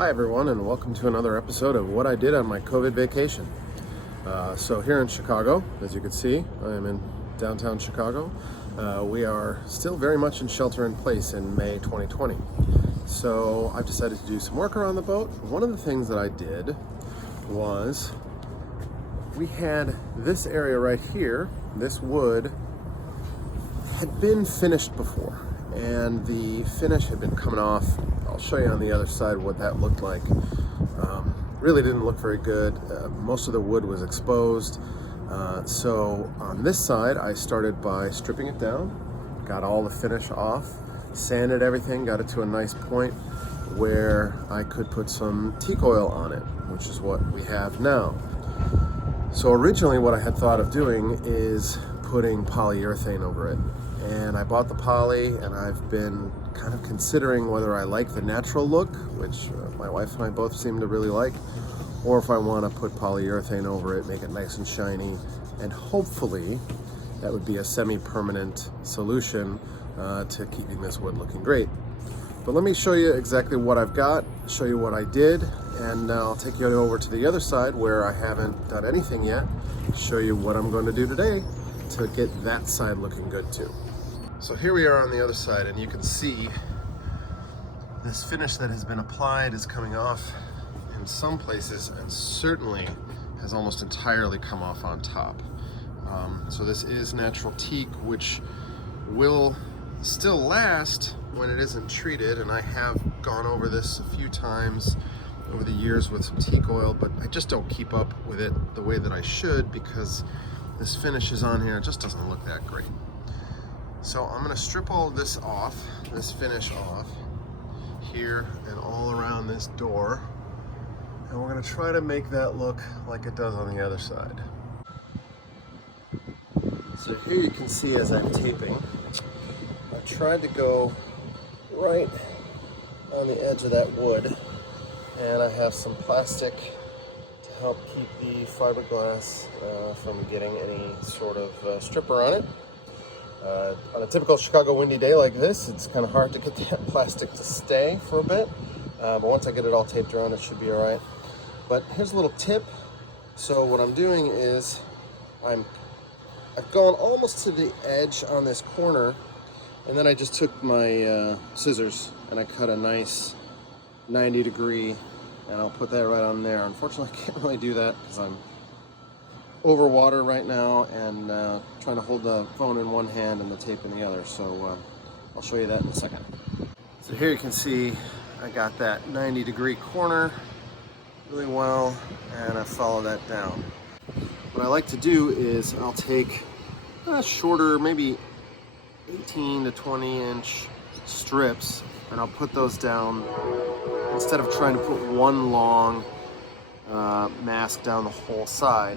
Hi everyone, and welcome to another episode of what I did on my COVID vacation. So here in Chicago, as you can see, I am in downtown Chicago. We are still very much in shelter in place in May 2020. So I've decided to do some work around the boat. One of the things that I did was we had this area right here, this wood, had been finished before, and the finish had been coming off. I'll show you on the other side what that looked like. Really didn't look very good. Most of the wood was exposed. So on this side, I started by stripping it down, got all the finish off, sanded everything, got it to a nice point where I could put some teak oil on it, which is what we have now. So originally what I had thought of doing is putting polyurethane over it. And I bought the poly, and I've been kind of considering whether I like the natural look, which my wife and I both seem to really like, or if I want to put polyurethane over it, make it nice and shiny, and hopefully that would be a semi-permanent solution to keeping this wood looking great. But let me show you exactly what I've got, show you what I did, and I'll take you over to the other side where I haven't done anything yet, show you what I'm going to do today to get that side looking good too. So here we are on the other side, and you can see this finish that has been applied is coming off in some places, and certainly has almost entirely come off on top. So this is natural teak, which will still last when it isn't treated, and I have gone over this a few times over the years with some teak oil, but I just don't keep up with it the way that I should because this finish is on here, it just doesn't look that great. So I'm going to strip all of this off, this finish off, here and all around this door, and we're going to try to make that look like it does on the other side. So here you can see as I'm taping, I tried to go right on the edge of that wood, and I have some plastic to help keep the fiberglass from getting any sort of stripper on it. On a typical Chicago windy day like this, it's kind of hard to get that plastic to stay for a bit, but once I get it all taped around, it should be all right. But here's a little tip. So what I'm doing is I've gone almost to the edge on this corner, and then I just took my scissors and I cut a nice 90-degree, and I'll put that right on there. Unfortunately, I can't really do that because I'm over water right now and trying to hold the phone in one hand and the tape in the other, so I'll show you that in a second. So here you can see I got that 90-degree corner really well, and I follow that down. What I like to do is I'll take shorter, maybe 18 to 20 inch strips, and I'll put those down instead of trying to put one long mask down the whole side.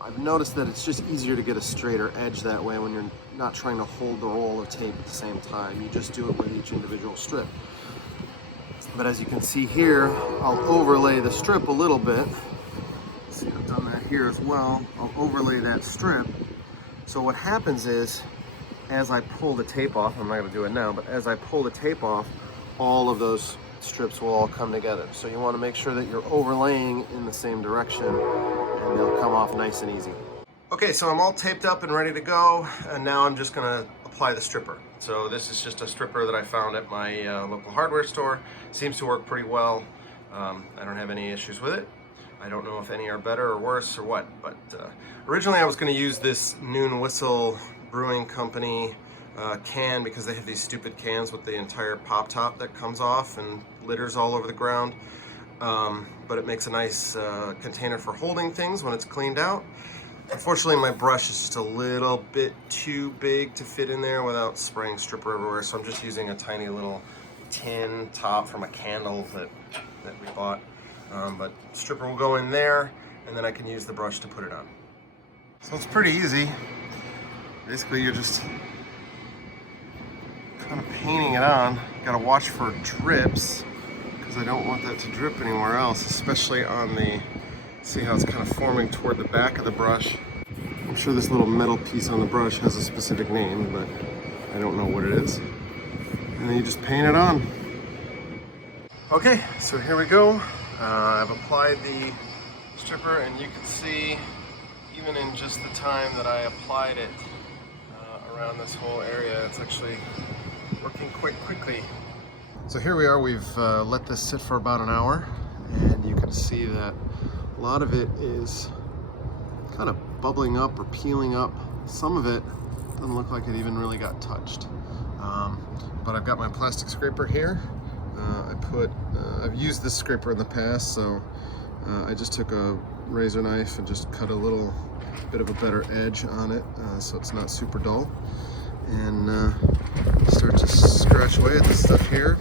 I've noticed that it's just easier to get a straighter edge that way when you're not trying to hold the roll of tape at the same time. You just do it with each individual strip. But as you can see here, I'll overlay the strip a little bit. See, I've done that here as well. I'll overlay that strip. So what happens is, as I pull the tape off, I'm not going to do it now, but as I pull the tape off, all of those strips will all come together. So you want to make sure that you're overlaying in the same direction, and they'll come off nice and easy. Okay, so I'm all taped up and ready to go, and now I'm just going to apply the stripper. So this is just a stripper that I found at my local hardware store. Seems to work pretty well. I don't have any issues with it. I don't know if any are better or worse or what, but originally I was going to use this Noon Whistle Brewing Company can, because they have these stupid cans with the entire pop top that comes off and litters all over the ground. But it makes a nice container for holding things when it's cleaned out. Unfortunately, my brush is just a little bit too big to fit in there without spraying stripper everywhere, so I'm just using a tiny little tin top from a candle that we bought. But stripper will go in there, and then I can use the brush to put it on. So it's pretty easy. Basically, you're just kind of painting it on. Gotta watch for drips, because I don't want that to drip anywhere else, especially on the, see how it's kind of forming toward the back of the brush. I'm sure this little metal piece on the brush has a specific name, but I don't know what it is. And then you just paint it on. Okay, so here we go. I've applied the stripper, and you can see even in just the time that I applied it around this whole area, it's actually working quite quickly. So here we are, we've let this sit for about an hour, and you can see that a lot of it is kind of bubbling up or peeling up. Some of it doesn't look like it even really got touched. But I've got my plastic scraper here. I've used this scraper in the past, so I just took a razor knife and just cut a little bit of a better edge on it, so it's not super dull. And start to scratch away at this stuff here.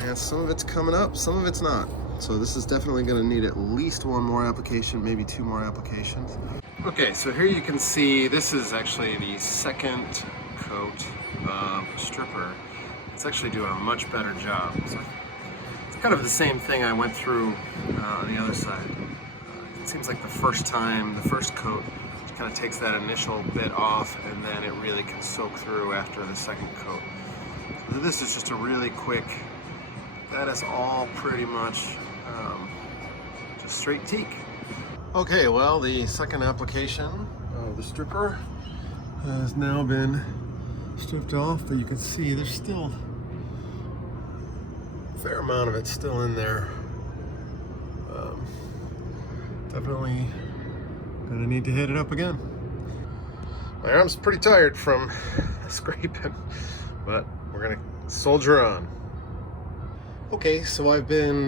And some of it's coming up, some of it's not. So this is definitely going to need at least one more application, maybe two more applications. Okay, so here you can see this is actually the second coat of stripper. It's actually doing a much better job. So it's kind of the same thing I went through on the other side. It seems like the first coat kind of takes that initial bit off, and then it really can soak through after the second coat. So this is just a really quick, that is all pretty much just straight teak. Okay, well, the second application of the stripper has now been stripped off, but you can see there's still a fair amount of it still in there. Definitely gonna need to hit it up again. My arm's pretty tired from scraping, but we're gonna soldier on. Okay, so I've been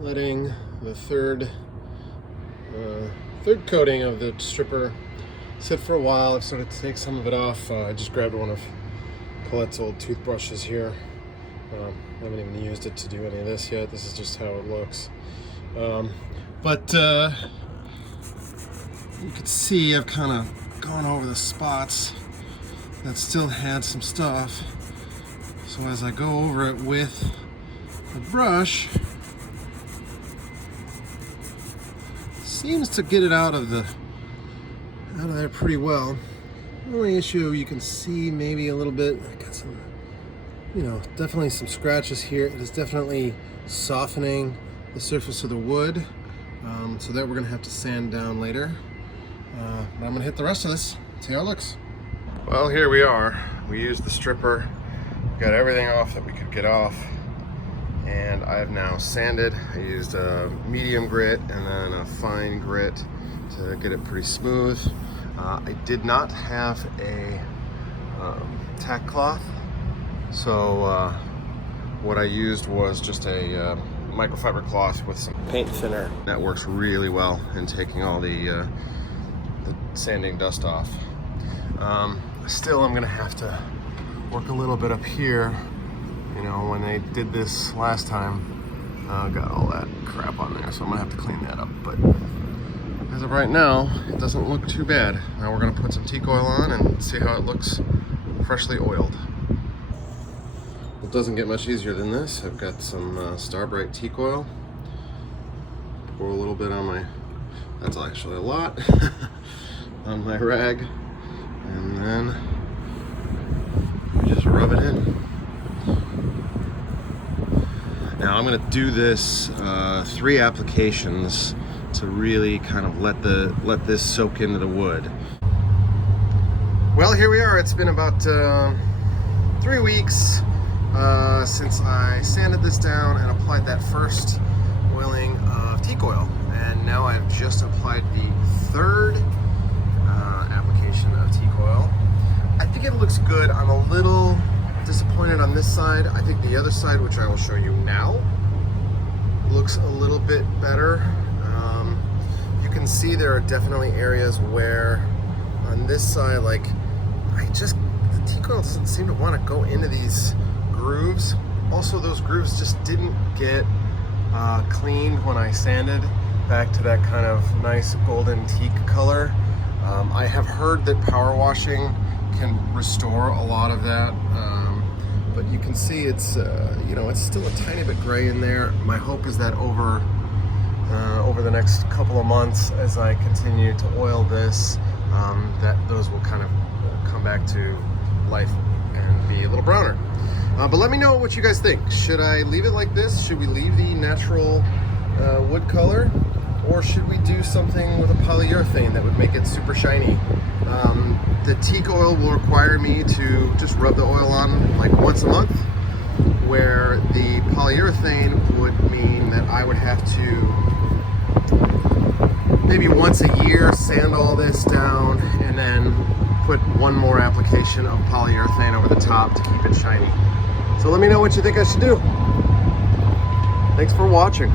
letting the third coating of the stripper sit for a while. I've started to take some of it off. I just grabbed one of Colette's old toothbrushes here. I haven't even used it to do any of this yet. This is just how it looks. But you can see I've kind of gone over the spots that still had some stuff. So as I go over it with the brush, seems to get it out of there pretty well. The only issue you can see maybe a little bit, I got some, definitely some scratches here. It is definitely softening the surface of the wood, so that we're gonna have to sand down later. But I'm gonna hit the rest of this, see how it looks. Well, here we are. We used the stripper, got everything off that we could get off, and I have now sanded. I used a medium grit and then a fine grit to get it pretty smooth. I did not have a tack cloth, so what I used was just a microfiber cloth with some paint thinner. That works really well in taking all the sanding dust off. Still, I'm gonna have to work a little bit up here. When they did this last time, got all that crap on there, so I'm gonna have to clean that up. But as of right now, it doesn't look too bad. Now we're gonna put some teak oil on and see how it looks freshly oiled. It doesn't get much easier than this. I've got some Star Bright teak oil. Pour a little bit on my, that's actually a lot, on my rag. And then we just rub it in. Now I'm gonna do this 3 applications to really kind of let this soak into the wood. Well, here we are. It's been about 3 weeks since I sanded this down and applied that first oiling of teak oil, and now I've just applied the third application of teak oil. I think it looks good. I'm a little disappointed on this side. I think the other side, which I will show you now, looks a little bit better. You can see there are definitely areas where on this side, like, the teak oil doesn't seem to want to go into these grooves. Also, those grooves just didn't get cleaned when I sanded back to that kind of nice golden teak color. I have heard that power washing can restore a lot of that, but you can see it's it's still a tiny bit gray in there. My hope is that over the next couple of months, as I continue to oil this, that those will kind of come back to life and be a little browner. But let me know what you guys think. Should I leave it like this? Should we leave the natural wood color? Or should we do something with a polyurethane that would make it super shiny? The teak oil will require me to just rub the oil on like once a month, where the polyurethane would mean that I would have to maybe once a year sand all this down and then put one more application of polyurethane over the top to keep it shiny. So let me know what you think I should do. Thanks for watching.